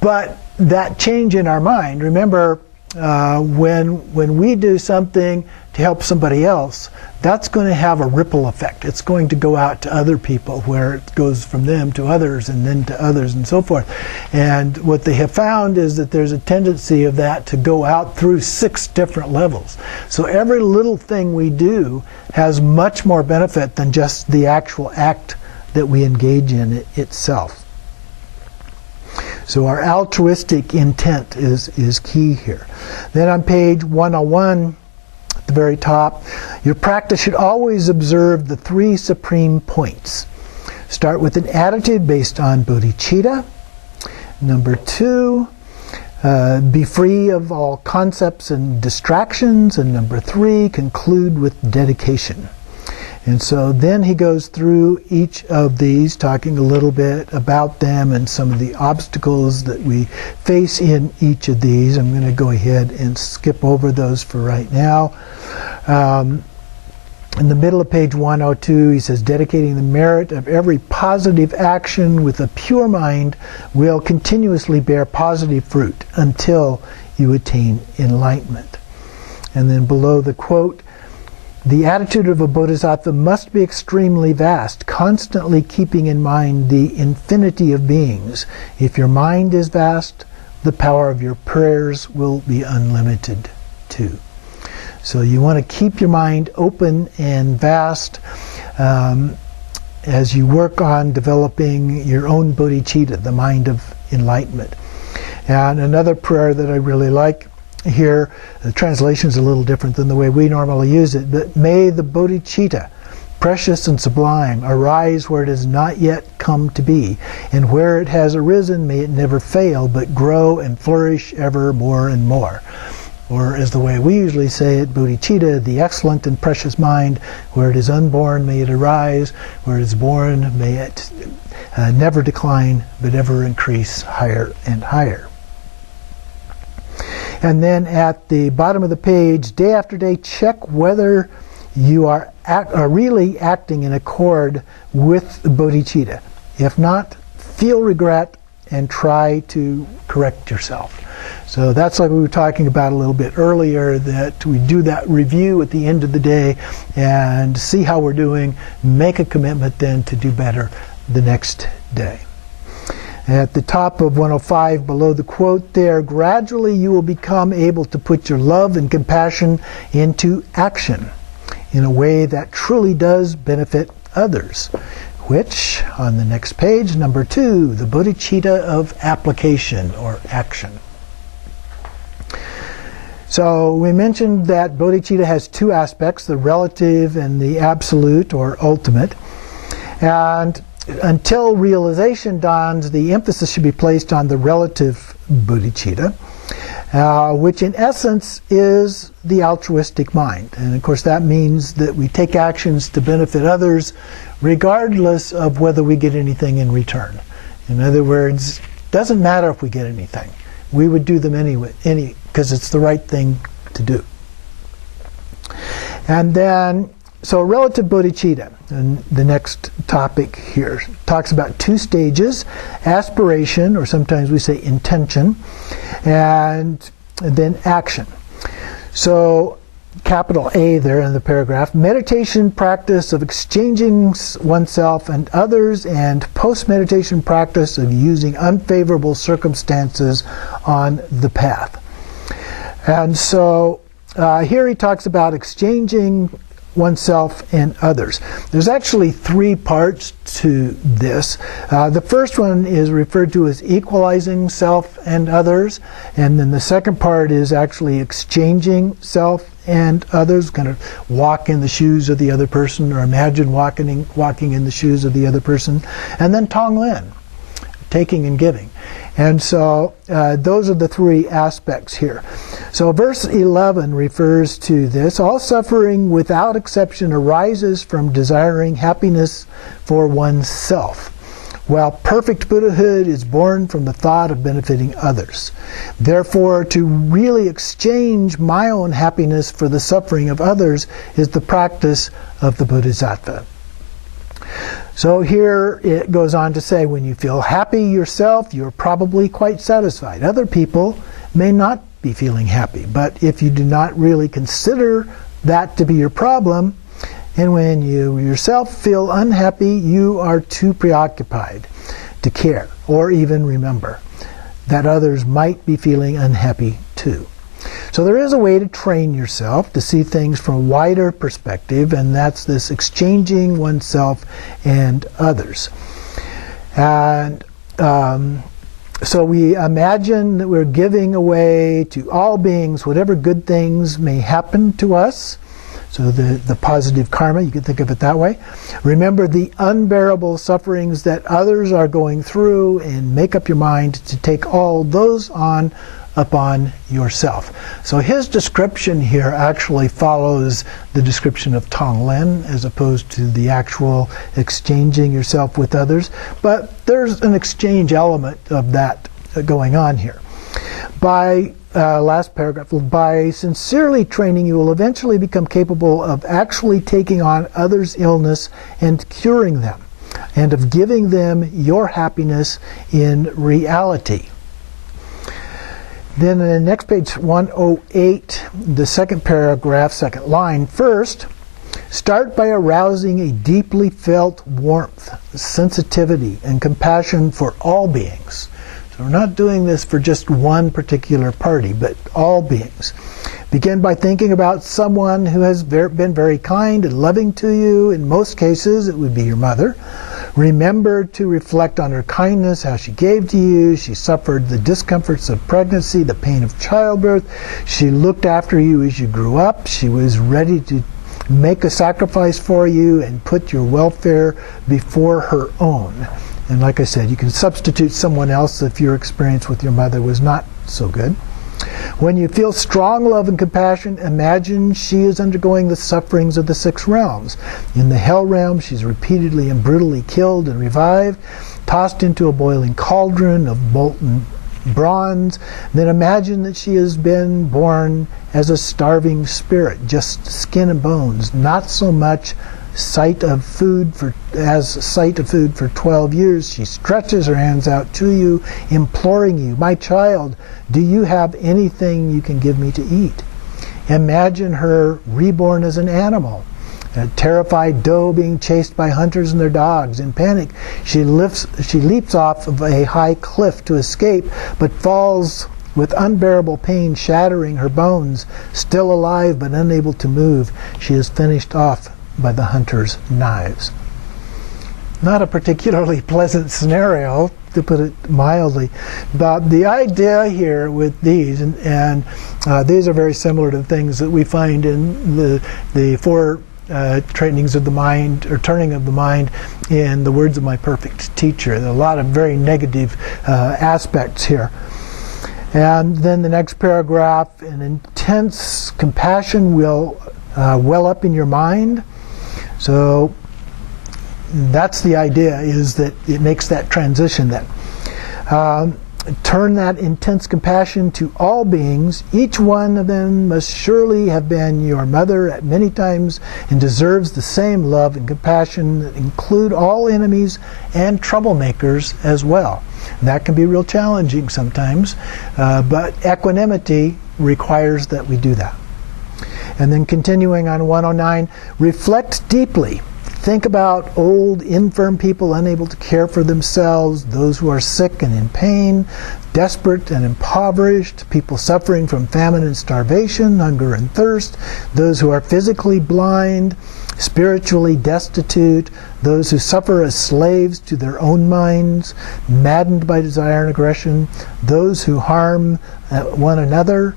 But that change in our mind, remember, when we do something to help somebody else, that's going to have a ripple effect. It's going to go out to other people, where it goes from them to others and then to others and so forth. And what they have found is that there's a tendency of that to go out through 6 different levels. So every little thing we do has much more benefit than just the actual act that we engage in itself. So our altruistic intent is key here. Then on page 101, at the very top, your practice should always observe the 3 supreme points. Start with an attitude based on bodhicitta. Number 2, be free of all concepts and distractions. And number 3, conclude with dedication. And so then he goes through each of these, talking a little bit about them and some of the obstacles that we face in each of these. I'm going to go ahead and skip over those for right now. In the middle of page 102, he says, dedicating the merit of every positive action with a pure mind will continuously bear positive fruit until you attain enlightenment. And then below the quote, the attitude of a bodhisattva must be extremely vast, constantly keeping in mind the infinity of beings. If your mind is vast, the power of your prayers will be unlimited too. So you want to keep your mind open and vast as you work on developing your own bodhicitta, the mind of enlightenment. And another prayer that I really like here, the translation is a little different than the way we normally use it, but may the bodhicitta, precious and sublime, arise where it has not yet come to be, and where it has arisen may it never fail, but grow and flourish ever more and more. Or as the way we usually say it, bodhicitta, the excellent and precious mind, where it is unborn may it arise, where it is born may it never decline, but ever increase higher and higher. And then at the bottom of the page, day after day, check whether you are really acting in accord with bodhicitta. If not, feel regret and try to correct yourself. So that's like we were talking about a little bit earlier, that we do that review at the end of the day and see how we're doing, make a commitment then to do better the next day. At the top of 105, below the quote there, gradually you will become able to put your love and compassion into action in a way that truly does benefit others, which, on the next page, number 2, the bodhicitta of application or action. So we mentioned that bodhicitta has 2 aspects, the relative and the absolute or ultimate. And until realization dawns, the emphasis should be placed on the relative bodhicitta, which in essence is the altruistic mind. And of course that means that we take actions to benefit others regardless of whether we get anything in return. In other words, it doesn't matter if we get anything. We would do them anyway, because it's the right thing to do. And then, so relative bodhicitta, and the next topic here, talks about 2 stages, aspiration, or sometimes we say intention, and then action. So, capital A there in the paragraph, meditation practice of exchanging oneself and others, and post-meditation practice of using unfavorable circumstances on the path. And so, here he talks about exchanging oneself and others. There's actually 3 parts to this. The first one is referred to as equalizing self and others, and then the second part is actually exchanging self and others, kind of walk in the shoes of the other person, or imagine walking in the shoes of the other person, and then Tonglen, taking and giving. And so those are the 3 aspects here. So verse 11 refers to this. All suffering without exception arises from desiring happiness for oneself, while perfect Buddhahood is born from the thought of benefiting others. Therefore, to really exchange my own happiness for the suffering of others is the practice of the Bodhisattva. So here it goes on to say, when you feel happy yourself, you're probably quite satisfied. Other people may not be feeling happy, but if you do not really consider that to be your problem, and when you yourself feel unhappy, you are too preoccupied to care or even remember that others might be feeling unhappy too. So there is a way to train yourself to see things from a wider perspective, and that's this exchanging oneself and others. And so we imagine that we're giving away to all beings whatever good things may happen to us. So the positive karma, you can think of it that way. Remember the unbearable sufferings that others are going through, and make up your mind to take all those on upon yourself. So his description here actually follows the description of Tonglen as opposed to the actual exchanging yourself with others. But there's an exchange element of that going on here. Last paragraph, by sincerely training, you will eventually become capable of actually taking on others' illness and curing them, and of giving them your happiness in reality. Then in the next page, 108, the second paragraph, second line, first, start by arousing a deeply felt warmth, sensitivity, and compassion for all beings. So we're not doing this for just one particular party, but all beings. Begin by thinking about someone who has been very kind and loving to you. In most cases, it would be your mother. Remember to reflect on her kindness, how she gave to you. She suffered the discomforts of pregnancy, the pain of childbirth. She looked after you as you grew up. She was ready to make a sacrifice for you and put your welfare before her own. And like I said, you can substitute someone else if your experience with your mother was not so good. When you feel strong love and compassion, imagine she is undergoing the sufferings of the 6 realms. In the hell realm, she's repeatedly and brutally killed and revived, tossed into a boiling cauldron of molten bronze. Then imagine that she has been born as a starving spirit, just skin and bones, not so much sight of food for 12 years. She stretches her hands out to you, imploring you, my child, do you have anything you can give me to eat? Imagine her reborn as an animal, a terrified doe being chased by hunters and their dogs. In panic, she leaps off of a high cliff to escape, but falls with unbearable pain, shattering her bones. Still alive but unable to move, she is finished off by the hunter's knives. Not a particularly pleasant scenario, to put it mildly. But the idea here with these, and these are very similar to things that we find in the 4 trainings of the mind, or turning of the mind, in the words of my perfect teacher. There are a lot of very negative aspects here. And then the next paragraph, an intense compassion will well up in your mind. So that's the idea, is that it makes that transition then. Turn that intense compassion to all beings. Each one of them must surely have been your mother at many times and deserves the same love and compassion that include all enemies and troublemakers as well. And that can be real challenging sometimes, but equanimity requires that we do that. And then continuing on 109, reflect deeply. Think about old, infirm people unable to care for themselves, those who are sick and in pain, desperate and impoverished, people suffering from famine and starvation, hunger and thirst, those who are physically blind, spiritually destitute, those who suffer as slaves to their own minds, maddened by desire and aggression, those who harm one another.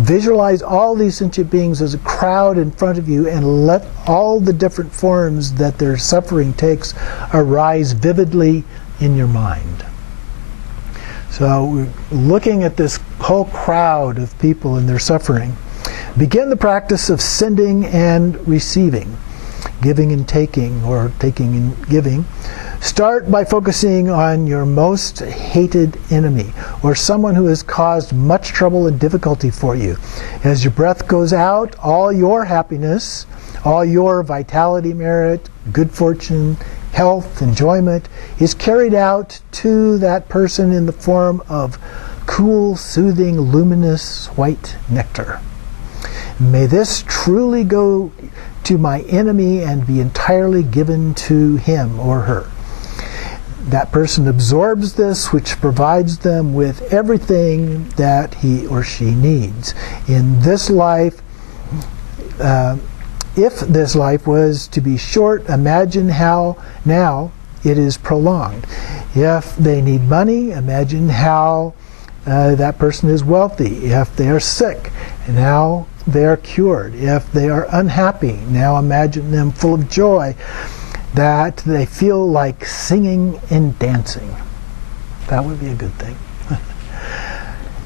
Visualize all these sentient beings as a crowd in front of you, and let all the different forms that their suffering takes arise vividly in your mind. So we're looking at this whole crowd of people and their suffering. Begin the practice of sending and receiving, giving and taking, or taking and giving. Start by focusing on your most hated enemy, or someone who has caused much trouble and difficulty for you. As your breath goes out, all your happiness, all your vitality, merit, good fortune, health, enjoyment is carried out to that person in the form of cool, soothing, luminous white nectar. May this truly go to my enemy and be entirely given to him or her. That person absorbs this, which provides them with everything that he or she needs. In this life, if this life was to be short, imagine how now it is prolonged. If they need money, imagine how that person is wealthy. If they are sick, now they are cured. If they are unhappy, now imagine them full of joy, that they feel like singing and dancing. That would be a good thing.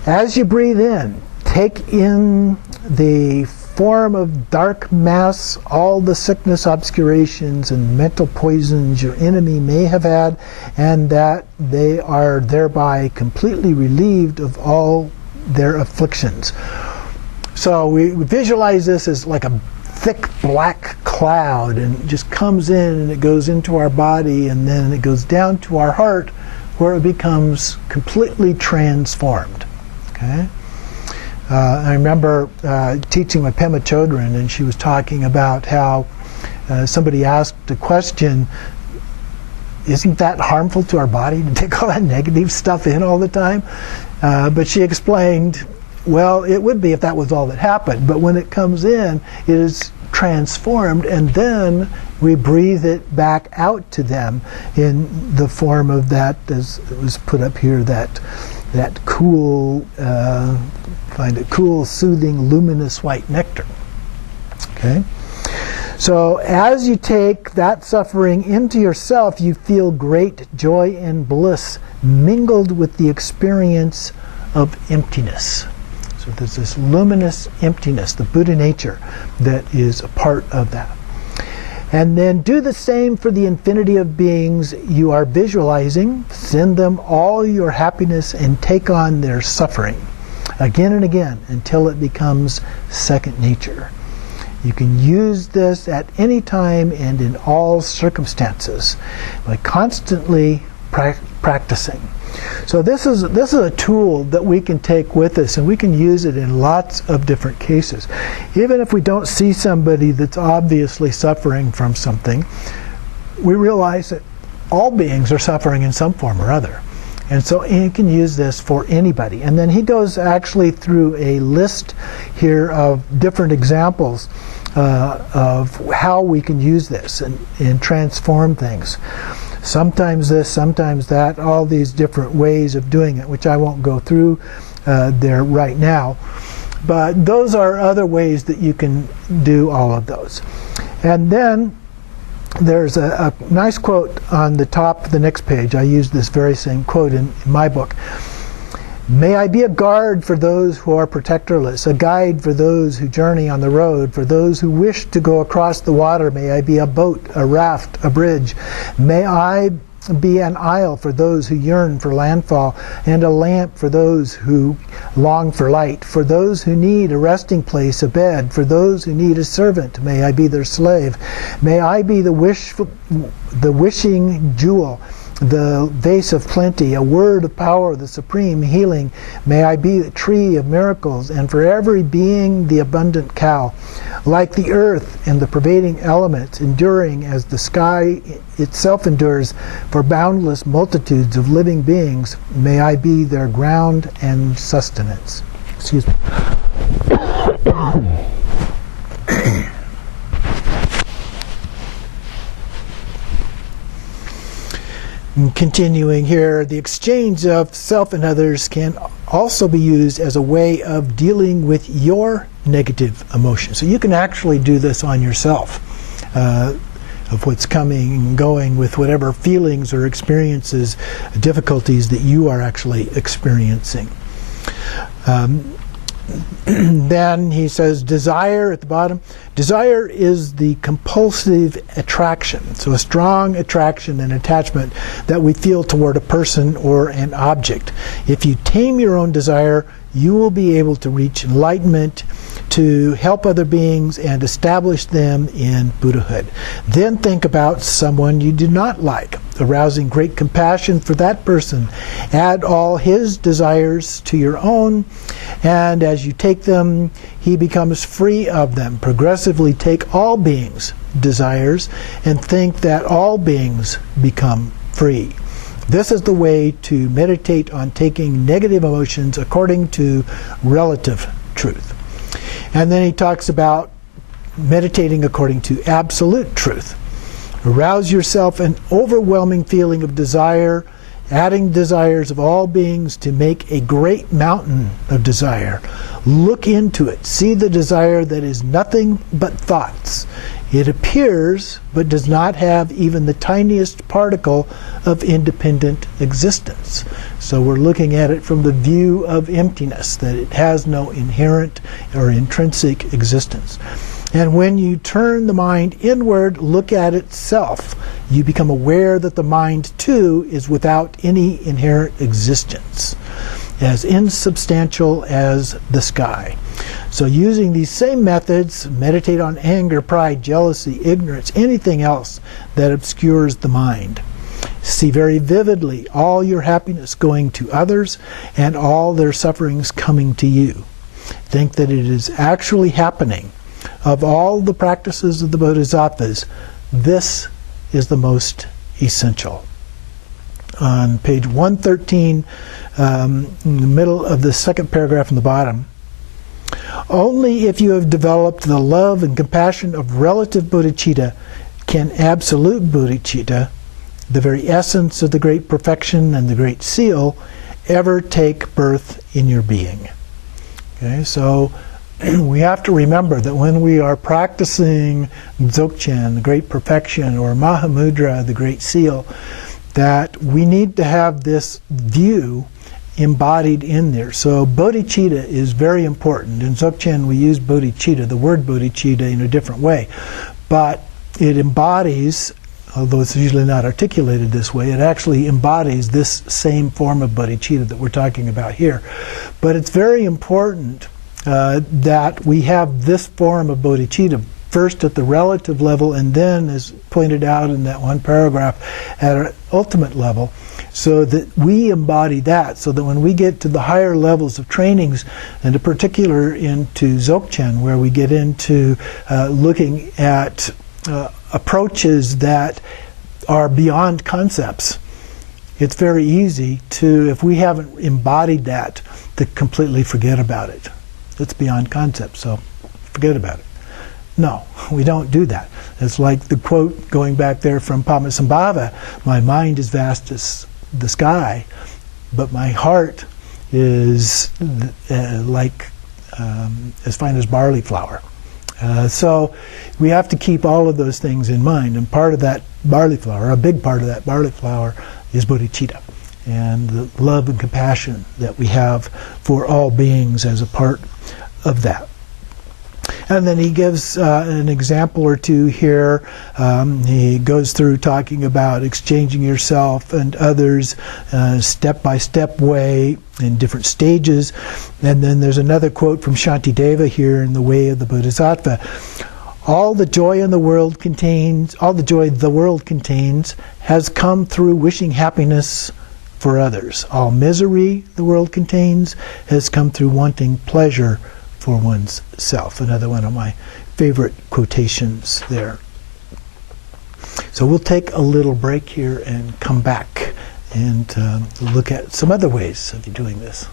As you breathe in, take in the form of dark mass, all the sickness, obscurations, and mental poisons your enemy may have had, and that they are thereby completely relieved of all their afflictions. So we visualize this as like a thick black cloud, and it just comes in and it goes into our body, and then it goes down to our heart where it becomes completely transformed. Okay? I remember teaching my Pema Chodron, and she was talking about how somebody asked a question, isn't that harmful to our body to take all that negative stuff in all the time? But she explained, well, it would be if that was all that happened, but when it comes in, it is transformed, and then we breathe it back out to them in the form of that, as it was put up here, that cool, find it cool, soothing, luminous white nectar. Okay? So as you take that suffering into yourself, you feel great joy and bliss mingled with the experience of emptiness. So there's this luminous emptiness, the Buddha nature, that is a part of that. And then do the same for the infinity of beings you are visualizing. Send them all your happiness and take on their suffering again and again until it becomes second nature. You can use this at any time and in all circumstances by constantly practicing. So this is a tool that we can take with us, and we can use it in lots of different cases. Even if we don't see somebody that's obviously suffering from something, we realize that all beings are suffering in some form or other. And so you can use this for anybody. And then he goes actually through a list here of different examples of how we can use this and transform things. Sometimes this, sometimes that, all these different ways of doing it, which I won't go through there right now. But those are other ways that you can do all of those. And then there's a nice quote on the top of the next page. I use this very same quote in my book. May I be a guard for those who are protectorless, a guide for those who journey on the road, for those who wish to go across the water. May I be a boat, a raft, a bridge. May I be an isle for those who yearn for landfall, and a lamp for those who long for light, for those who need a resting place, a bed, for those who need a servant. May I be their slave. May I be the wishing jewel, the vase of plenty, a word of power, the supreme healing. May I be the tree of miracles, and for every being the abundant cow. Like the earth and the pervading elements, enduring as the sky itself endures, for boundless multitudes of living beings, may I be their ground and sustenance. Excuse me. And continuing here, the exchange of self and others can also be used as a way of dealing with your negative emotions. So you can actually do this on yourself, of what's coming and going with whatever feelings or experiences, difficulties that you are actually experiencing. then he says desire at the bottom. Desire is the compulsive attraction. So a strong attraction and attachment that we feel toward a person or an object. If you tame your own desire, you will be able to reach enlightenment, to help other beings and establish them in Buddhahood. Then think about someone you do not like, arousing great compassion for that person. Add all his desires to your own, and as you take them, he becomes free of them. Progressively take all beings' desires and think that all beings become free. This is the way to meditate on taking negative emotions according to relative truth. And then he talks about meditating according to absolute truth. Arouse yourself an overwhelming feeling of desire, adding desires of all beings to make a great mountain of desire. Look into it. See the desire that is nothing but thoughts. It appears, but does not have even the tiniest particle of independent existence. So we're looking at it from the view of emptiness, that it has no inherent or intrinsic existence. And when you turn the mind inward, look at itself, you become aware that the mind too is without any inherent existence, as insubstantial as the sky. So using these same methods, meditate on anger, pride, jealousy, ignorance, anything else that obscures the mind. See very vividly all your happiness going to others and all their sufferings coming to you. Think that it is actually happening. Of all the practices of the Bodhisattvas, this is the most essential. On page 113, in the middle of the second paragraph from the bottom, only if you have developed the love and compassion of relative bodhicitta can absolute bodhicitta, the very essence of the great perfection and the great seal, ever take birth in your being. Okay, so we have to remember that when we are practicing Dzogchen, the great perfection, or Mahamudra, the great seal, that we need to have this view embodied in there. So bodhicitta is very important. In Dzogchen we use bodhicitta, the word bodhicitta, in a different way. But it embodies, although it's usually not articulated this way, it actually embodies this same form of bodhicitta that we're talking about here. But it's very important that we have this form of bodhicitta first at the relative level, and then, as pointed out in that one paragraph, at an ultimate level, so that we embody that, so that when we get to the higher levels of trainings, and in particular into Dzogchen, where we get into looking at approaches that are beyond concepts, it's very easy to, if we haven't embodied that, to completely forget about it. It's beyond concept, so forget about it. No, we don't do that. It's like the quote going back there from Padmasambhava, my mind is vast as the sky, but my heart is like as fine as barley flour. So we have to keep all of those things in mind, and part of that barley flour, a big part of that barley flour, is bodhicitta, and the love and compassion that we have for all beings as a part of that. And then he gives an example or two here. He goes through talking about exchanging yourself and others step-by-step way in different stages. And then there's another quote from Shantideva here in The Way of the Bodhisattva. All the joy the world contains has come through wishing happiness for others. All misery the world contains has come through wanting pleasure for one's self. Another one of my favorite quotations there. So we'll take a little break here and come back and look at some other ways of doing this.